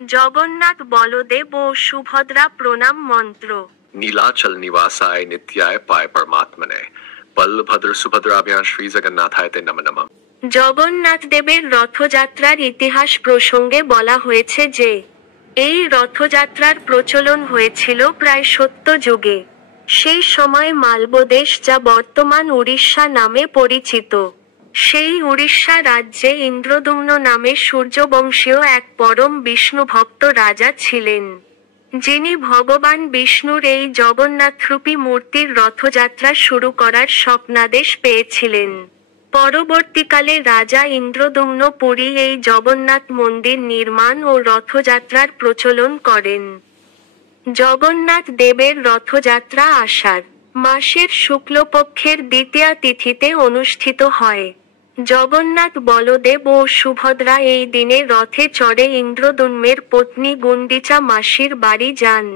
জগন্নাথ বলদেব ও সুভদ্রা প্রণাম মন্ত্র। नीलाचल निवासाय नित्याय पाय परमात्मने बलभद्र सुभद्राभ्यां श्री जगन्नाथाय ते नमः नमः। জগন্নাথ দেবের রথযাত্রার ইতিহাস প্রসঙ্গে বলা হয়েছে যে এই রথযাত্রার প্রচলন হয়েছিল প্রায় সত্য যুগে। সেই সময় মালবদেশ, যা বর্তমান উড়িষ্যা নামে পরিচিত, সেই উড়িষ্যা রাজ্যে ইন্দ্রদুম্ন নামে সূর্যবংশীয় এক পরম বিষ্ণু ভক্ত রাজা ছিলেন, যিনি ভগবান বিষ্ণুর এই জগন্নাথরূপী মূর্তির রথযাত্রা শুরু করার স্বপ্নাদেশ পেয়েছিলেন। পরবর্তীকালে রাজা ইন্দ্রদুম্ন পুরী এই জগন্নাথ মন্দির নির্মাণ ও রথযাত্রার প্রচলন করেন। জগন্নাথ দেবের রথযাত্রা আষাঢ় মাসের শুক্লপক্ষের দ্বিতীয়া তিথিতে অনুষ্ঠিত হয়। জগন্নাথ বলদেব ও সুভদ্রা এই দিনে রথে চড়ে ইন্দ্রদুম্নের পত্নী গুন্ডিচা মাসির বাড়ি যান।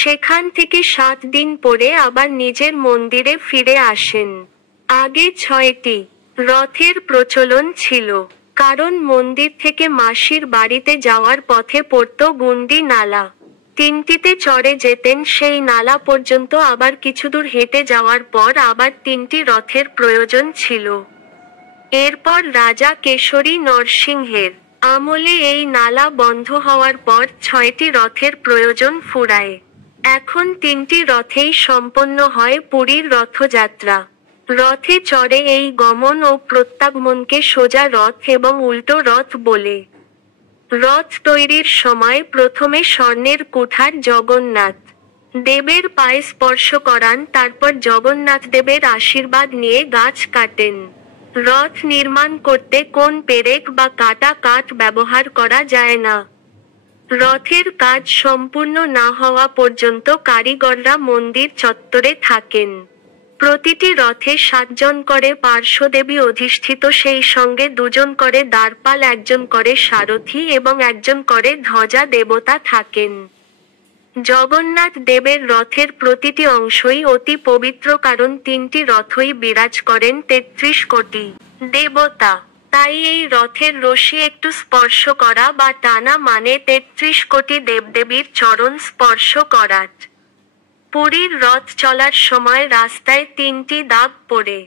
সেখান থেকে 7 দিন পরে আবার নিজের মন্দিরে ফিরে আসেন। আগে 6টি রথের প্রচলন ছিল, কারণ মন্দির থেকে মাসির বাড়িতে যাওয়ার পথে পড়ত গুন্ডি নালা। 3টিতে চড়ে যেতেন, সেই নালা পর্যন্ত আবার কিছুদূর হেঁটে যাওয়ার পর আবার 3টি রথের প্রয়োজন ছিল। এরপর রাজা কেশরী নরসিংহের আমলে এই নালা বন্ধ হওয়ার পর 6টি রথের প্রয়োজন ফুরায়। এখন 3টি রথেই সম্পন্ন হয় পুরীর রথযাত্রা। রথে চড়ে এই গমন ও প্রত্যাগমনকে সোজা রথ এবং উল্টো রথ বলে। রথ তৈরির সময় প্রথমে স্বর্ণের কুঠার জগন্নাথ দেবের পায়ে স্পর্শ করান, তারপর জগন্নাথ দেবের আশীর্বাদ নিয়ে গাছ কাটেন। রথ নির্মাণ করতে কোন পেরেক বা কাটা কাঠ ব্যবহার করা যায় না। রথের কাজ সম্পূর্ণ না হওয়া পর্যন্ত কারিগররা মন্দির চত্বরে থাকেন। প্রতিটি রথে 7 জন করে পার্শ্বদেবী অধিষ্ঠিত, সেই সঙ্গে 2 জন করে দ্বারপাল, 1 জন করে সারথি এবং 1 জন করে ধ্বজা দেবতা থাকেন। জগন্নাথ দেবের রথের প্রতিটি অংশই অতি পবিত্র, কারণ 3টি রথই বিরাজ করেন 33 কোটি দেবতা। তাই এই রথের রশি একটু স্পর্শ করা বা টানা মানে 33 কোটি দেবদেবীর চরণ স্পর্শ করা। পুরীর রথ চলার সময় রাস্তায় 3টি দাগ পড়ে,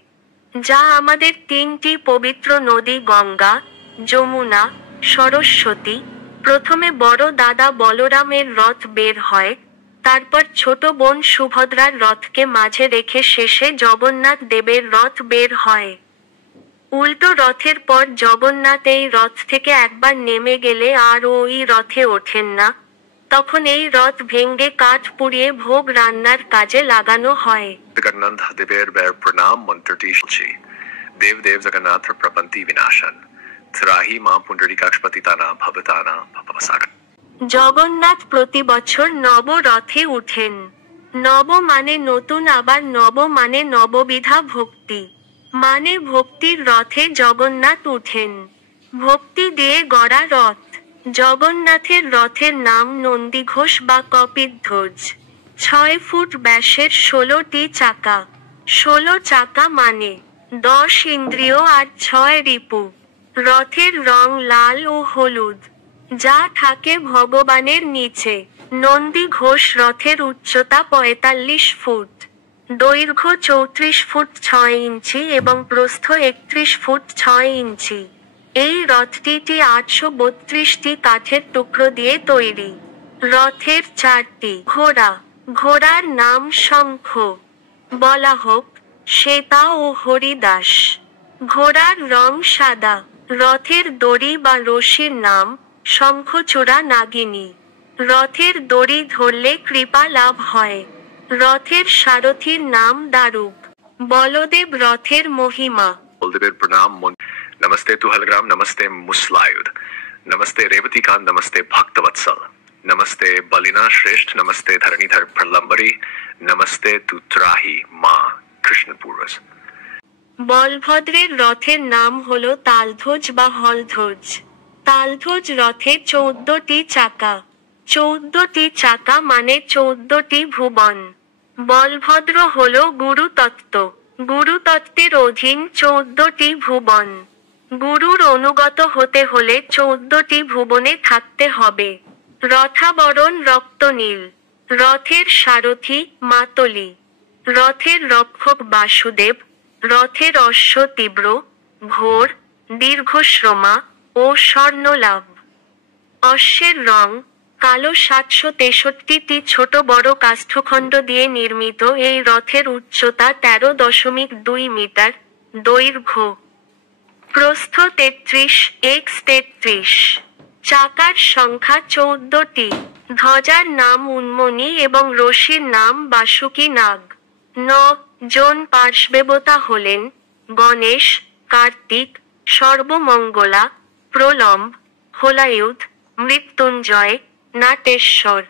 যা আমাদের 3টি পবিত্র নদী গঙ্গা, যমুনা, সরস্বতী। প্রথমে বড় দাদা বলরামের রথ বের হয়, তারপর ছোট বোন সুভদ্রার রথকে মাঝে রেখে শেষে জগন্নাথ দেবের রথ বের হয়। উল্টো রথের পর জগন্নাথ এই রথ থেকে একবার নেমে গেলে আর ওই রথে ওঠেন না। তখন এই রথ ভেঙ্গে কাঠ পুড়িয়ে ভোগ রান্নার কাজে লাগানো হয়। জগন্নাথ দেবের প্রণাম মন্ত্রটি শুনছি। দেব দেব জগন্নাথ প্রপন্তি বিনাশন ত্রাহি মা পুণ্ডরীকাক্ষপতিতানা ভবতানা ভবসাগর। জগন্নাথ প্রতি বছর নব রথে উঠেন। নব মানে নতুন, আবার নব মানে নববিধা ভক্তি, মানে ভক্তির রথে জগন্নাথ উঠেন। ভক্তি দিয়ে গড়া রথ। জগন্নাথের রথের নাম নন্দীঘোষ বা কপিধ্বজ। 6 ফুট ব্যাসের 16টি চাকা। 16 চাকা মানে 10 ইন্দ্রিয় আর 6 রিপু। রথের রং লাল ও হলুদ, যা থাকে ভগবানের নিচে। নন্দীঘোষ রথের উচ্চতা 45 ফুট, দৈর্ঘ্য 34 ফুট 6 ইঞ্চি এবং প্রস্থ 31 ফুট 6 ইঞ্চি। এই রথটি 832টি কাঠের টুকরো দিয়ে তৈরি। রথের 4টি ঘোড়া। ঘোড়ার নাম শঙ্খ, বলাহক, শ্বেতা ও হরিদাস। ঘোড়ার রং সাদা। রথের দড়ি বা রশির নাম শঙ্খচূড়া নাগিনী। রথের দড়ি ধরলে কৃপা লাভ হয়। রথের সারথীর নাম দারুক। বলদেব রথের মহিমা। বলদেবের প্রণাম। नमस्ते तुहलग्राम, नमस्ते मुस्लायुध, नमस्ते रेवतीकांत, नमस्ते भक्तवत्सल, नमस्ते बलिना श्रेष्ठ, नमस्ते धरणीधर प्रलंबरी, नमस्ते तुत्राही माँ कृष्ण पूर्वज। বলভদ্রের রথের নাম হলো তালধ্বজ বা হলধ্বজ। তালধ্বজ রথে 14টি চাকা। 14টি চাকা মানে 14টি ভুবন। বলভদ্র হলো গুরুতত্ত্ব। গুরুতত্ত্বের অধীন 14টি ভুবন। গুরুর অনুগত হতে হলে 14টি ভুবনে থাকতে হবে। রথাবরণ রক্তনীল। রথের সারথি মাতলি। রথের রক্ষক বাসুদেব। রথের অশ্ব তীব্র, ঘোর, দীর্ঘশ্রমা ও স্বর্ণলাভ। অশ্বের রং কালো। 763টি ছোট বড় কাষ্ঠখণ্ড দিয়ে নির্মিত এই রথের উচ্চতা 13.2 মিটার, দৈর্ঘ্য প্রস্থ 33 x 33। চাকার সংখ্যা 14টি। ধ্বজার নাম উন্মনি এবং রশির নাম বাসুকি নাগ। 9 জন পার্শ্বদেবতা হলেন গণেশ, কার্তিক, সর্বমঙ্গলা, প্রলম্ব, হলায়ুধ, মৃত্যুঞ্জয়, নাটেশ্বর,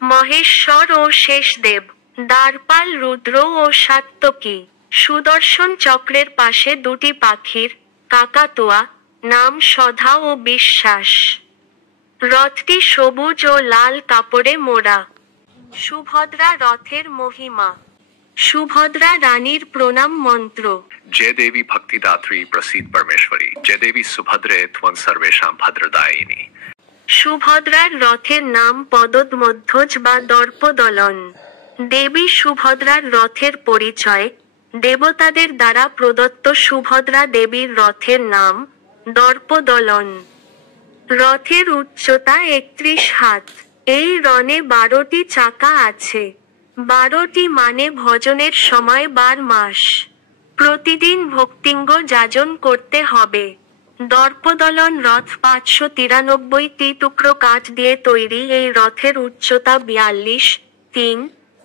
মহেশ্বর ও শেষদেব। দ্বারপাল রুদ্র ও সাত্তকী। সুদর্শন চক্রের পাশে 2টি পাখির, কাকাতুয়া, নাম সধা ও বিশ্বাস। রথটি সবুজ ও লাল কাপড়ে মোড়া। সুভদ্রা রথের মহিমা। সুভদ্রা রানীর প্রণাম মন্ত্র। जय देवी भक्तिदात्री प्रसीद परमेश्वरी, जय देवी सुभद्रे त्वं सर्वेषां भद्रदायिनी। সুভদ্রার রথের নাম পদোদ্মধ্বজ বা দর্পদলন। দেবী সুভদ্রার রথের পরিচয়। দেবতাদের দ্বারা প্রদত্ত সুভদ্রা দেবীর রথের নাম দর্পদলন। রথের উচ্চতা 31 হাত। এই রণে 12টি চাকা আছে। 12টি মানে ভজনের সময় 12 মাস। প্রতিদিন ভক্তিঙ্গ যাজন করতে হবে। দর্পদলন রথ 593টি টুকরো কাঠ দিয়ে তৈরি। এই রথের উচ্চতা 42.3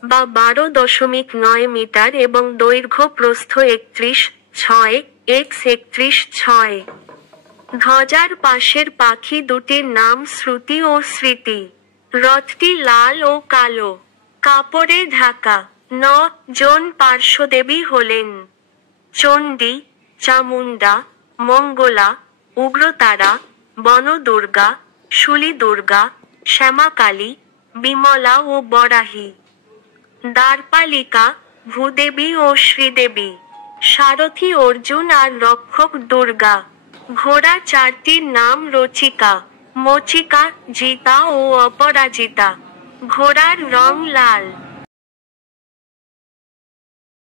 বা 12.9 মিটার এবং দৈর্ঘ্য প্রস্থ 31.6 x 31.6। ধ্বজার পাশের পাখি দুটির নাম শ্রুতি ও স্মৃতি। রথটি লাল ও কালো কাপড়ে ঢাকা। 9 জন পার্শ্বদেবী হলেন চণ্ডী, চামুণ্ডা, মঙ্গলা, উগ্রতারা, বনদুর্গা, শুলি দুর্গা, শ্যামাকালী, বিমলা ও বরাহী। দ্বারপালিকা ভূদেবী ও শ্রীদেবী। সারথি অর্জুন আর রক্ষক দুর্গা। ঘোড়া 4টির নাম রচিকা, মচিকা, জিতা ও অপরাজিতা। ঘোড়ার রং লাল।